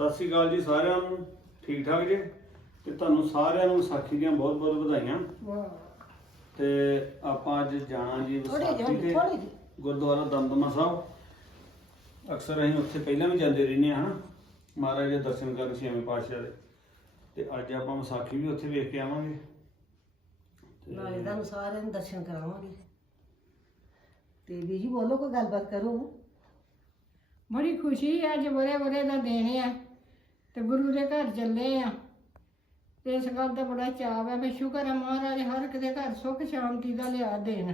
ਸਤਿ ਸ੍ਰੀ ਅਕਾਲ ਜੀ ਸਾਰਿਆਂ ਨੂੰ। ਠੀਕ ਠਾਕ ਜੀ? ਤੇ ਤੁਹਾਨੂੰ ਸਾਰਿਆਂ ਨੂੰ ਵਿਸਾਖੀ ਦੀਆਂ ਬਹੁਤ ਬਹੁਤ ਵਧਾਈਆਂ। ਤੇ ਆਪਾਂ ਅੱਜ ਜਾਣਾ ਜੀ ਥੋੜੀ ਵਿਸਾਖੀ ਤੇ ਗੁਰਦੁਆਰਾ ਦਮਦਮਾ ਸਾਹਿਬ। ਅਕਸਰ ਅਸੀਂ ਉੱਥੇ ਪਹਿਲਾਂ ਵੀ ਜਾਂਦੇ ਰਹਿੰਦੇ ਹਾਂ ਮਹਾਰਾਜ ਦੇ ਦਰਸ਼ਨ ਕਰਨ ਛੇਵੇਂ ਪਾਤਸ਼ਾਹ ਦੇ। ਤੇ ਅੱਜ ਆਪਾਂ ਵਿਸਾਖੀ ਵੀ ਉੱਥੇ ਵੇਖ ਕੇ ਆਵਾਂਗੇ। ਨਾਲੇ ਤੁਹਾਨੂੰ ਸਾਰਿਆਂ ਨੂੰ ਦਰਸ਼ਨ ਕਰਾਵਾਂਗੇ। ਤੇ ਬੀਜੀ ਬੋਲੋ ਕੋਈ ਗੱਲਬਾਤ ਕਰੋ। ਬੜੀ ਖੁਸ਼ੀ ਹੈ ਅੱਜ ਬੜੇ ਬੜੇ ਦਾ ਦਿਨ ਆ ਤੇ ਗੁਰੂ ਦੇ ਘਰ ਚੱਲੇ ਆ। ਤੇ ਇਸ ਗੱਲ ਦਾ ਬੜਾ ਚਾਅ ਹੈ ਵੀ ਸ਼ੁਕਰ ਹੈ ਮਹਾਰਾਜ ਹਰ ਇੱਕ ਦੇ ਘਰ ਸੁੱਖ ਸ਼ਾਂਤੀ ਦਾ ਲਿਆ ਦੇਣ।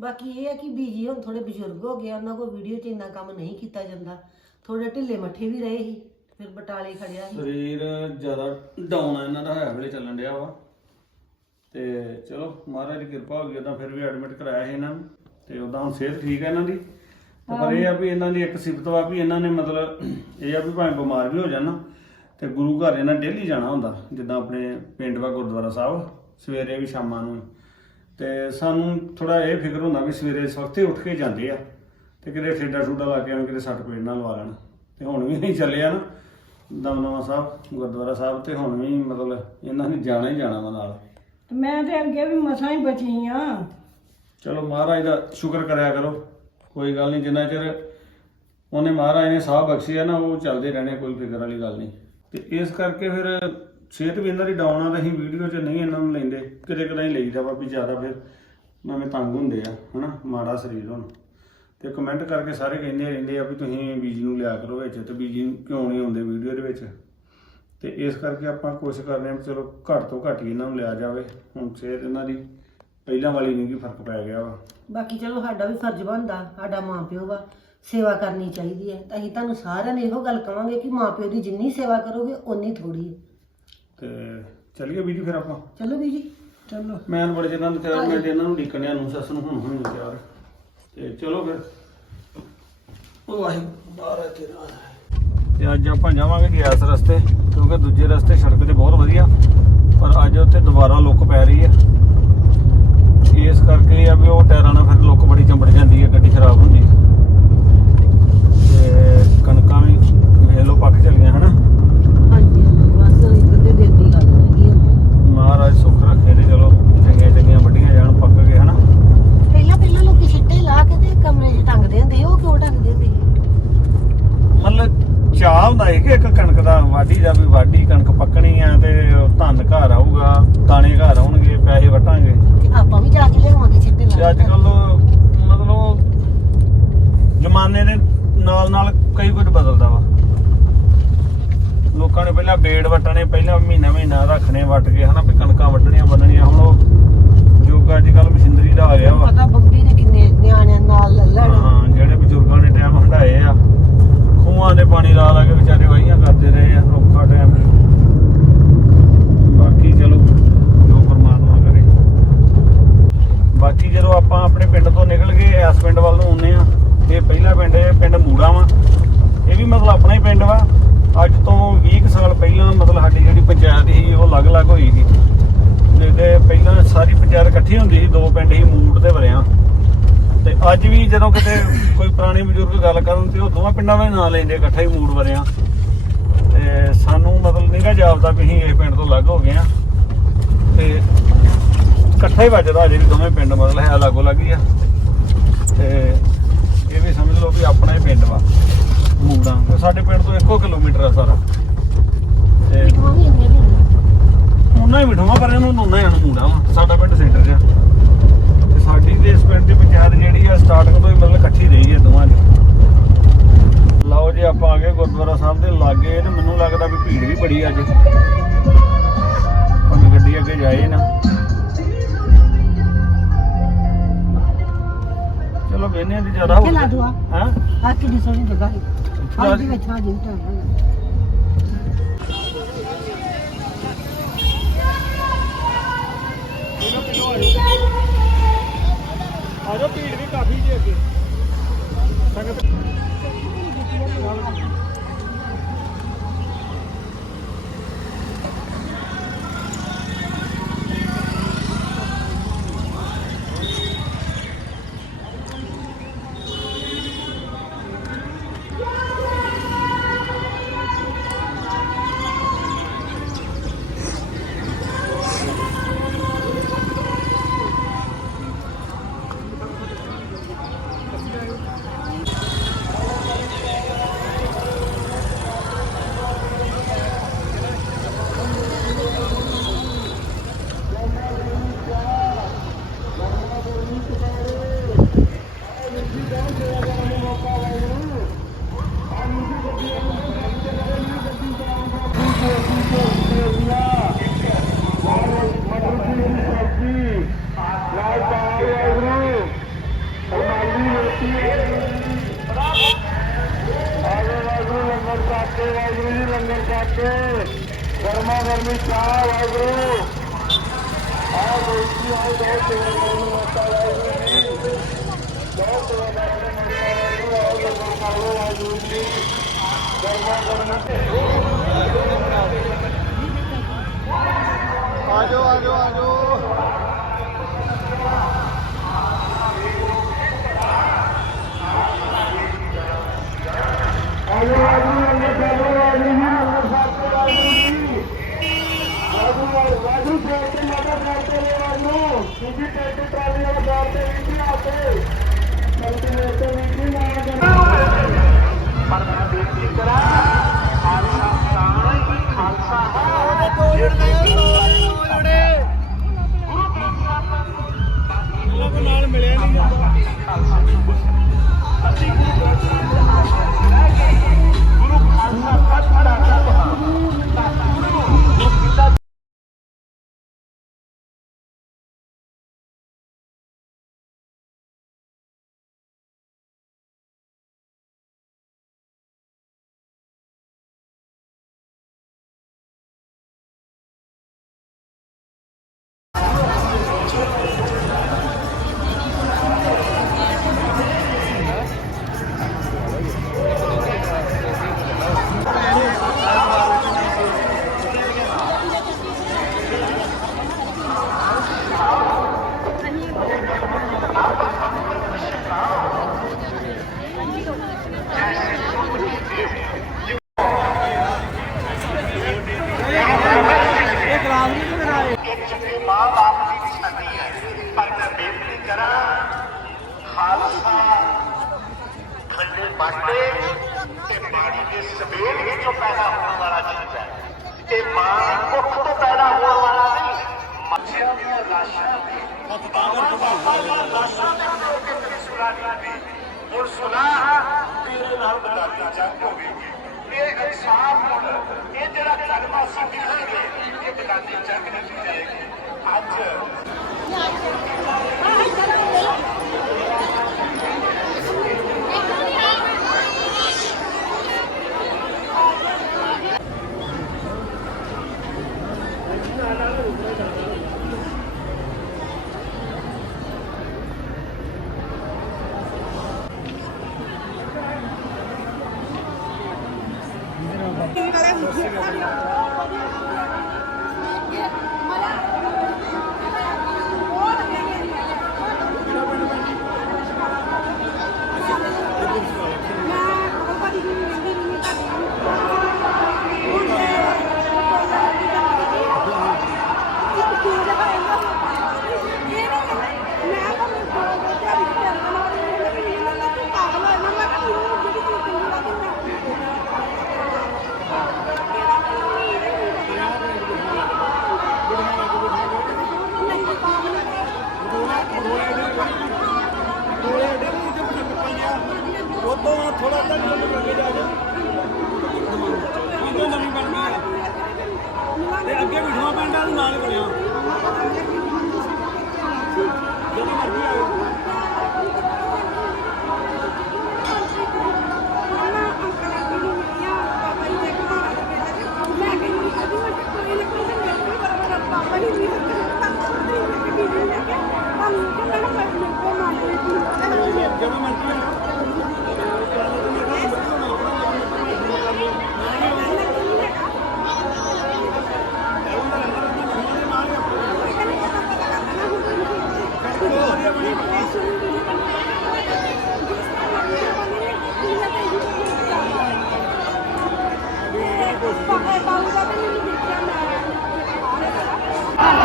ਬਾਕੀ ਇਹ ਹੈ ਕਿ ਬੀਜੀ ਹੁਣ ਥੋੜੇ ਬਜ਼ੁਰਗ ਹੋ ਗਏ ਉਹਨਾਂ ਕੋਲ ਵੀਡੀਓ 'ਚ ਇੰਨਾ ਕੰਮ ਨਹੀਂ ਕੀਤਾ ਜਾਂਦਾ। ਥੋੜੇ ਢਿੱਲੇ ਮੱਠੇ ਵੀ ਰਹੇ ਸੀ ਫਿਰ ਬਟਾਲੇ ਖੜਿਆ ਸੀ। ਸਰੀਰ ਜ਼ਿਆਦਾ ਡਾਊਨ ਆ ਇਹਨਾਂ ਦਾ ਹੈ ਵੇਲੇ ਚੱਲਣ ਡਿਆ ਵਾ। ਤੇ ਚਲੋ ਮਹਾਰਾਜ ਦੀ ਕਿਰਪਾ ਹੋ ਗਈ ਉਦਾਂ ਫਿਰ ਵੀ ਐਡਮਿਟ ਕਰਾਇਆ ਸੀ ਇਹਨਾਂ ਨੂੰ। ਤੇ ਉਦਾਂ ਹੁਣ ਸਿਹਤ ਠੀਕ ਹੈ ਇਹਨਾਂ ਦੀ? ਤੇ ਪਰ ਇਹ ਆ ਵੀ ਇਹਨਾਂ ਦੀ ਇੱਕ ਸਿਫਤ ਵਾ ਵੀ ਇਹਨਾਂ ਨੇ ਮਤਲਬ ਇਹ ਆ ਵੀ ਭਾਵੇਂ ਬਿਮਾਰ ਵੀ ਹੋ ਜਾਣ ਨਾ ਤੇ ਗੁਰੂ ਘਰ ਇਹਨਾਂ ਡੇਲੀ ਜਾਣਾ ਹੁੰਦਾ ਜਿੱਦਾਂ ਆਪਣੇ ਪਿੰਡ ਵਾ ਗੁਰਦੁਆਰਾ ਸਾਹਿਬ ਸਵੇਰੇ ਵੀ ਸ਼ਾਮਾਂ ਨੂੰ ਤੇ ਸਾਨੂੰ ਥੋੜਾ ਇਹ ਫਿਕਰ ਹੁੰਦਾ ਵੀ ਸਵੇਰੇ ਸਵਖਤੇ ਉੱਠ ਕੇ ਜਾਂਦੇ ਆ ਤੇ ਕਿਤੇ ਠੇਡਾ ਠੂਡਾ ਲਾ ਕੇ ਐਵੇਂ ਕਿਤੇ ਸੱਟ ਪੇੜ ਨਾ ਲਵਾ ਲੈਣ। ਤੇ ਹੁਣ ਵੀ ਨਹੀਂ ਚੱਲੇ ਆ ਨਾ ਦਮਦਮਾ ਸਾਹਿਬ ਗੁਰਦੁਆਰਾ ਸਾਹਿਬ ਤੇ ਹੁਣ ਵੀ ਮਤਲਬ ਇਹਨਾਂ ਨੇ ਜਾਣਾ ਹੀ ਜਾਣਾ ਵਾ ਨਾਲ। ਤੇ ਮੈਂ ਤੇ ਅੱਗੇ ਵੀ ਮਸਾਂ ਹੀ ਬਚੀ ਆ। ਚਲੋ ਮਹਾਰਾਜ ਦਾ ਸ਼ੁਕਰ ਕਰਿਆ ਕਰੋ। ਕੋਈ ਗੱਲ ਨਹੀਂ, ਜਿੰਨਾ ਚਿਰ ਉਹਨੇ ਮਹਾਰਾਜ ਨੇ ਸਾਹ ਬਖਸ਼ਿਆ ਨਾ, ਉਹ ਚੱਲਦੇ ਰਹਿਣੇ, ਕੋਈ ਫਿਕਰ ਵਾਲੀ ਗੱਲ ਨਹੀਂ। ਤੇ ਇਸ ਕਰਕੇ ਫਿਰ ਸਿਹਤ ਵੀ ਇਹਨਾਂ ਦੀ ਡਾਊਨ ਆ, ਤਾਂ ਅਸੀਂ ਵੀਡੀਓ 'ਚ ਨਹੀਂ ਇਹਨਾਂ ਨੂੰ ਲੈਂਦੇ। ਕਿਤੇ ਕਿਤੇ ਹੀ ਲਈਦਾ ਵਾ ਵੀ ਜ਼ਿਆਦਾ ਫਿਰ ਨਵੇਂ ਤੰਗ ਹੁੰਦੇ ਆ, ਹਨਾ, ਮਾੜਾ ਸਰੀਰ ਹੁਣ। ਤੇ ਕਮੈਂਟ ਕਰਕੇ ਸਾਰੇ ਕਹਿੰਦੇ ਰਹਿੰਦੇ ਆ ਵੀ ਤੁਸੀਂ ਬੀਜੀ ਨੂੰ ਲਿਆ ਕਰੋ ਵਿੱਚ, ਤੇ ਬੀਜੀ ਨੂੰ ਕਿਉਂ ਨਹੀਂ ਆਉਂਦੇ ਵੀਡੀਓ ਦੇ ਵਿੱਚ? ਤੇ ਇਸ ਕਰਕੇ ਆਪਾਂ ਕੋਸ਼ਿਸ਼ ਕਰਦੇ ਹਾਂ ਵੀ ਚਲੋ ਘੱਟ ਤੋਂ ਘੱਟ ਹੀ ਇਹਨਾਂ ਨੂੰ ਲਿਆ ਜਾਵੇ, ਹੁਣ ਸਿਹਤ ਇਹਨਾਂ ਦੀ ਪਹਿਲਾਂ ਵਾਲੀ ਨਹੀਂ ਕਿ ਫ਼ਰਕ ਪੈ ਗਿਆ ਵਾ। ਬਾਕੀ ਚਲੋ ਸਾਡਾ ਵੀ ਫਰਜ਼ ਬਣਦਾ ਸਾਡਾ ਮਾਂ ਪਿਓ ਵਾ ਸੇਵਾ ਕਰਨੀ ਚਾਹੀਦੀ ਹੈ। ਤਾਂ ਅਸੀਂ ਤੁਹਾਨੂੰ ਸਾਰਿਆਂ ਨੂੰ ਇਹੋ ਗੱਲ ਕਵਾਂਗੇ ਕਿ ਮਾਂ ਪਿਓ ਦੀ ਜਿੰਨੀ ਸੇਵਾ ਕਰੋਗੇ ਓਨੀ ਥੋੜੀ ਹੈ। ਤੇ ਚੱਲੀਏ ਬੀਜੀ ਫਿਰ ਆਪਾਂ? ਚਲੋ ਬੀਜੀ। ਚਲੋ। ਮੈਂ ਬੜੇ ਜਿਨ੍ਹਾਂ ਨੂੰ ਤਿਆਰ ਮੈਂ ਤੇ ਇਹਨਾਂ ਨੂੰ ਡਿੱਕਣਿਆ ਨੂੰ ਸੱਸ ਨੂੰ ਹੁਣ ਹੁਣ ਤਿਆਰ। ਤੇ ਚਲੋ ਫਿਰ। ਉਹ ਵਾਹਿਗੁਰੂ ਬਾਹਰ ਤੇਰਾ ਤੇ ਅੱਜ ਆਪਾਂ ਜਾਵਾਂਗੇ ਗਿਆਸ ਰਸਤੇ ਕਿਉਂਕਿ ਦੂਜੇ ਰਸਤੇ ਸੜਕ ਤੇ ਬਹੁਤ ਵਧੀਆ ਪਰ ਅੱਜ ਉੱਥੇ ਦੁਬਾਰਾ ਲੁੱਕ ਪੈ ਰਹੀ ਹੈ। ਇਸ ਕਰਕੇ ਇਹ ਆ ਵੀ ਉਹ ਟਾਇਰਾਂ ਨਾਲ ਫਿਰ ਲੁੱਕ ਬੜੀ ਚੰਬੜ ਜਾਂਦੀ ਹੈ, ਗੱਡੀ ਖਰਾਬ ਹੁੰਦੀ ਹੈ। ਤੇ ਕਣਕਾਂ ਵੀ ਵੇਖ ਲਓ ਪੱਕ ਚੱਲੀਆਂ, ਹਨਾ ਹਾਂਜੀ ਬਸ ਇੱਕ ਅੱਧੇ ਦਿਨ ਦੀ ਗੱਲ ਹੈਗੀ ਹੁੰਦੀ ਮਹਾਰਾਜ ਸੁੱਖ ਰੱਖੇ ਤੇ ਚਲੋ ਚੰਗੀਆਂ ਚੰਗੀਆਂ ਵੱਡੀਆਂ ਜਾਣ ਪੱਕ ਗਏ ਹਨਾ ਪਹਿਲਾਂ ਪਹਿਲਾਂ ਲੋਕੀ ਛਿੱਟੇ ਲਾ ਕੇ ਤੇ ਕਮਰੇ 'ਚ ਟੰਗਦੇ ਹੁੰਦੇ ਸੀ ਉਹ ਕਿਉਂ ਟੰਗਦੇ ਹੁੰਦੇ ਸੀ ਮਤਲਬ ਚਾਹ ਹੁੰਦਾ ਹੈ ਕਿ ਇੱਕ ਕਣਕ ਦਾ ਵਾਢੀ ਦਾ ਵੀ ਵਾਢੀ ਕਣਕ ਪੱਕਣੀ ਆ ਤੇ ਧੰਨ ਘਰ ਆਊਗਾ ਦਾਣੇ ਘਰ ਆਉਣਗੇ ਪੈਸੇ ਵਟਾਂਗੇ ਤੇ ਆਪਾਂ ਵੀ ਜਾ ਕੇ ਲਿਆਵਾਂਗੇ ਛਿੱਟੇ ਤੇ ਲਾ ਅੱਜ ਕੇ ਕੱਲ ਮਤਲਬ ਜ਼ਮਾਨੇ ਦੇ ਨਾਲ ਨਾਲ ਕਈ ਕੁਝ ਬਦਲਦਾ ਵਾ। ਲੋਕਾਂ ਨੇ ਪਹਿਲਾਂ ਬੇੜ ਵਟਣੇ ਪਹਿਲਾਂ ਮਹੀਨਾ ਮਹੀਨਾ ਰੱਖਣੇ ਵਟ ਕੇ ਹਨਾ ਵੀ ਕਣਕਾਂ ਵੱਢਣੀਆਂ ਬੰਨਣੀਆਂ। ਹੁਣ ਉਹ ਯੁੱਗ ਅੱਜ ਕੱਲ ਮਸ਼ੀਨਰੀ ਦਾ ਆ ਗਿਆ ਵਾ। ਪਤਾ ਬੰਬੀ ਨੇ ਕਿੰਨੇ ਨਿਆਣਿਆਂ ਨਾਲ ਲੱਲਣ ਹਾਂ ਜਿਹੜੇ ਬਜ਼ੁਰਗਾਂ ਨੇ ਟਾਈਮ ਹੰਡਾਏ ਆ। ਖੂਹਾਂ ਦੇ ਪਾਣੀ ਲਾ ਲਾ ਕੇ ਵਿਚਾਰੇ ਵਾਹੀਆਂ ਕਰਦੇ ਰਹੇ ਆ ਔਖਾ ਟਾਈਮ ਬਾਕੀ ਚਲੋ ਜੋ ਪਰਮਾਤਮਾ ਕਰੇ ਬਾਕੀ ਜਦੋਂ ਆਪਾਂ ਆਪਣੇ ਪਿੰਡ ਤੋਂ ਨਿਕਲ ਕੇ ਇਸ ਪਿੰਡ ਵੱਲ ਨੂੰ ਆਉਂਦੇ ਆ ਇਹ ਪਹਿਲਾ ਪਿੰਡ ਹੈ ਪਿੰਡ ਮੂੜਾ ਵਾ ਇਹ ਵੀ ਮਤਲਬ ਆਪਣਾ ਹੀ ਪਿੰਡ ਵਾ ਅੱਜ ਤੋਂ 20 ਕੁ ਸਾਲ ਪਹਿਲਾਂ ਮਤਲਬ ਸਾਡੀ ਜਿਹੜੀ ਪੰਚਾਇਤ ਸੀ ਉਹ ਅਲੱਗ-ਅਲੱਗ ਹੋਈ ਸੀ ਜਿਹਦੇ ਪਹਿਲਾਂ ਸਾਰੀ ਪੰਚਾਇਤ ਇਕੱਠੀ ਹੁੰਦੀ ਸੀ ਦੋ ਪਿੰਡ ਸੀ ਮੂੜ ਤੇ ਵਰਿਆ ਤੇ ਅੱਜ ਵੀ ਜਦੋਂ ਕਿਤੇ ਕੋਈ ਪੁਰਾਣੇ ਬਜ਼ੁਰਗ ਗੱਲ ਕਰਨ ਤੇ ਉਹ ਦੋਵਾਂ ਪਿੰਡਾਂ ਦਾ ਨਾਂ ਲੈਂਦੇ ਇਕੱਠਾ ਹੀ ਮੂਡ ਵਰਿਆ। ਤੇ ਸਾਨੂੰ ਮਤਲਬ ਨਿਗਾ ਜਾਪਦਾ ਵੀ ਅਸੀਂ ਇਹ ਪਿੰਡ ਤੋਂ ਅਲੱਗ ਹੋ ਗਏ ਆ। ਤੇ ਇਕੱਠਾ ਹੀ ਵੱਜਦਾ ਅਜੇ ਵੀ ਦੋਵੇਂ ਪਿੰਡ ਮਤਲਬ ਹੈ ਅਲੱਗੋ ਅਲੱਗ ਹੀ ਆ। ਤੇ ਇਹ ਵੀ ਸਮਝ ਲਓ ਵੀ ਆਪਣਾ ਹੀ ਪਿੰਡ ਵਾ ਮੂੜਾ। ਤੇ ਸਾਡੇ ਪਿੰਡ ਤੋਂ 1 ਕਿਲੋਮੀਟਰ ਆ ਸਾਰਾ। ਤੇ। ਉਹਨਾਂ ਹੀ ਮਿਠਵਾ ਪਰ ਇਹਨੂੰ ਉਹਨਾਂ ਹੀ ਮੂੜਾ ਵਾ। ਸਾਡਾ ਪਿੰਡ ਸੈਂਟਰ 'ਚ ਆ। ਤੇ ਇਸ ਪਿੰਡ ਦੀ ਪੰਚਾਇਤ ਜਿਹੜੀ ਆ ਸਟਾਰਟਿੰਗ ਤੋਂ ਹੀ ਮਤਲਬ ਇਕੱਠੀ ਰਹੀ ਹੈ ਦੋਵਾਂ ਦੀ। ਲਓ ਜੀ ਆਪਾਂ ਆ ਗਏ ਗੁਰਦੁਆਰਾ ਸਾਹਿਬ ਦੇ ਲਾਗੇ। ਤੇ ਮੈਨੂੰ ਲੱਗਦਾ ਵੀ ਭੀੜ ਵੀ ਬੜੀ ਆ ਅੱਜ। ਹੁਣ ਗੱਡੀ ਅੱਗੇ ਜਾਏ ਨਾ। ਚਲੋ ਵੇਨੇ ਦੀ ਜ਼ਿਆਦਾ ਇੱਥੇ ਲਾ ਦਿਓ ਆ। ਹਾਂ? ਆਹ ਕਿੰਨੀ ਸੋਹਣੀ ਜਗ੍ਹਾ ਹੈ। ਆਹ ਜੀ ਵਿੱਚ ਆ ਜੀ ਆਜੋ ਭੀੜ ਵੀ ਕਾਫੀ ਜੀ ਅੱਗੇ। ਸੰਗਤ ਗਰਮਾ ਗਰਮੀ ਚਾਹ ਵਾਗਰੂ ਆ ਗੋਸ਼ੀ ਆ ਦੋ ਸੇਵਾ ਕਰਨ ਮਾਤਾ ਵਾਗਰੂ ਜੀ ਦੋ ਸੇਵਾ ਕਰਨ ਮਾਤਾ ਵਾਗਰੂ ਆ ਦੋ ਸੇਵਾ ਕਰਨ ਵਾਗਰੂ ਜੀ ਗਰਮਾ ਗਰਮੀ ਤੇ ਲੈ ਟੈਕਟਰ ਟਰਾਲੀ ਵਾਲਾ ਦਾਰ ਤੇ ਵੀ ਨਹੀਂ ਆਤੇ ਸੰਤ ਨੇ ਤੇ ਵੀ ਨਹੀਂ ਮਾਰਾ ਪਰ ਮੈਂ ਬੇਨਤੀ ਕਰਾਂ ਖਾਲਸਾ ਪ੍ਰਾਣ ਹੀ ਖਾਲਸਾ ਹੈ ਉਹਦੇ ਕੋਲ ਜੁੜੇ ਗੁਰੂ ਗ੍ਰੰਥ ਸਾਹਿਬ ਉਹਨਾਂ ਕੋ ਨਾਲ ਮਿਲਿਆ ਨਹੀਂ ਜਾਂਦਾ ਅਸੀਂ ਗੁਰੂ ਗ੍ਰੰਥ ਸਾਹਿਬ ਦੇ ਆਸ਼ਰਮ ਰਹਿ ਕੇ ਗੁਰੂ ਖਾਲਸਾ ਸੁਲਾਹ ਤੇਰੇ ਨਾਲ ਬਦਾਦੀ ਜੰਗ ਹੋਵੇਗੀ ਇਹ ਇਨਸਾਫ ਹੁਣ ਇਹ ਜਿਹੜਾ ਕਲਮਾ ਸੀ ਲਿਖਾਂਗੇ ਇਹ ਬਦਾਦੀ ਜੰਗ ਨਹੀਂ ਜਾਏਗੀ। ਅੱਜ Thank 么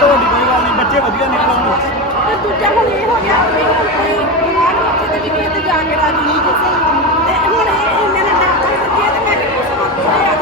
ਤੁਹਾਡੀ ਕੋਈ ਗੱਲ ਨਹੀਂ ਬੱਚੇ ਵਧੀਆ ਨਿਕਲਣਗੇ ਤੇ ਦੂਜਾ ਹੁਣ ਇਹ ਹੋ ਗਿਆ ਵੀ ਹੁਣ ਕੋਈ ਬਿਮਾਰ ਬੱਚੇ ਦੇ ਵੀ ਕਿਤੇ ਜਾ ਕੇ ਰਾਜੀ ਨਹੀਂ ਕਿਸੇ ਤੇ ਹੁਣ ਇਹ ਇਹਨਾਂ ਨੇ ਡਾਕਟਰ ਦਿੱਤੀ ਤੇ ਮੈਂ ਕਿਹਾ ਸਮਾਂ ਕਿੱਥੇ ਆ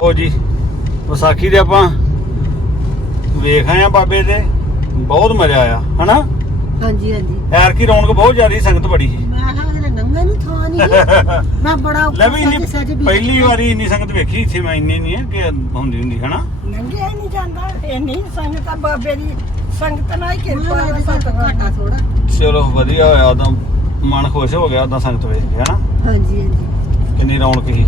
ਉਹ ਜੀ ਵਿਸਾਖੀ ਦੇ ਆਪਾਂ ਵੇਖ ਆਏ ਆ ਬਾਬੇ ਦੇ ਬਹੁਤ ਮਜ਼ਾ ਆਇਆ ਹਨਾ? ਹਾਂਜੀ ਹਾਂਜੀ। ਐਰ ਕੀ ਰੌਣਕ ਬਹੁਤ ਜ਼ਿਆਦਾ ਸੰਗਤ ਬੜੀ ਸੀ। ਮੈਂ ਕਿਹਾ ਇਹਨੇ ਨੰਗਾ ਨੂੰ ਥਾਂ ਨਹੀਂ ਮੈਂ ਬੜਾ ਲੈ ਵੀ ਇੰਨੀ ਸੱਜ- ਸੱਜ ਵੀ- ਪਹਿਲੀ ਵਾਰੀ ਇੰਨੀ ਸੰਗਤ ਵੇਖੀ ਇੱਥੇ ਮੈਂ ਇੰਨੀ ਨਹੀਂ ਹੈ ਕਿ ਹੁੰਦੀ ਹੁੰਦੀ ਹਨਾ? ਲੰਘਿਆ ਹੀ ਨਹੀਂ ਜਾਂਦਾ ਇੰਨੀ ਸੰਗਤ ਆ ਬਾਬੇ ਦੀ ਸੰਗਤ ਨਾਲ ਹੀ ਕਿਰਪਾ ਉਹਨਾਂ ਦਾ ਦੇ ਘੱਟ ਘਾਟਾ ਥੋੜਾ ਚਲੋ ਵਧੀਆ ਹੋਇਆ ਉਦੋਂ ਮਨ ਖੁਸ਼ ਹੋ ਗਿਆ ਉਦੋਂ ਸੰਗਤ ਵੇਖ ਕੇ ਹਨਾ? ਹਾਂਜੀ ਹਾਂਜੀ। ਕਿੰਨੀ ਰੌਣਕ ਸੀ।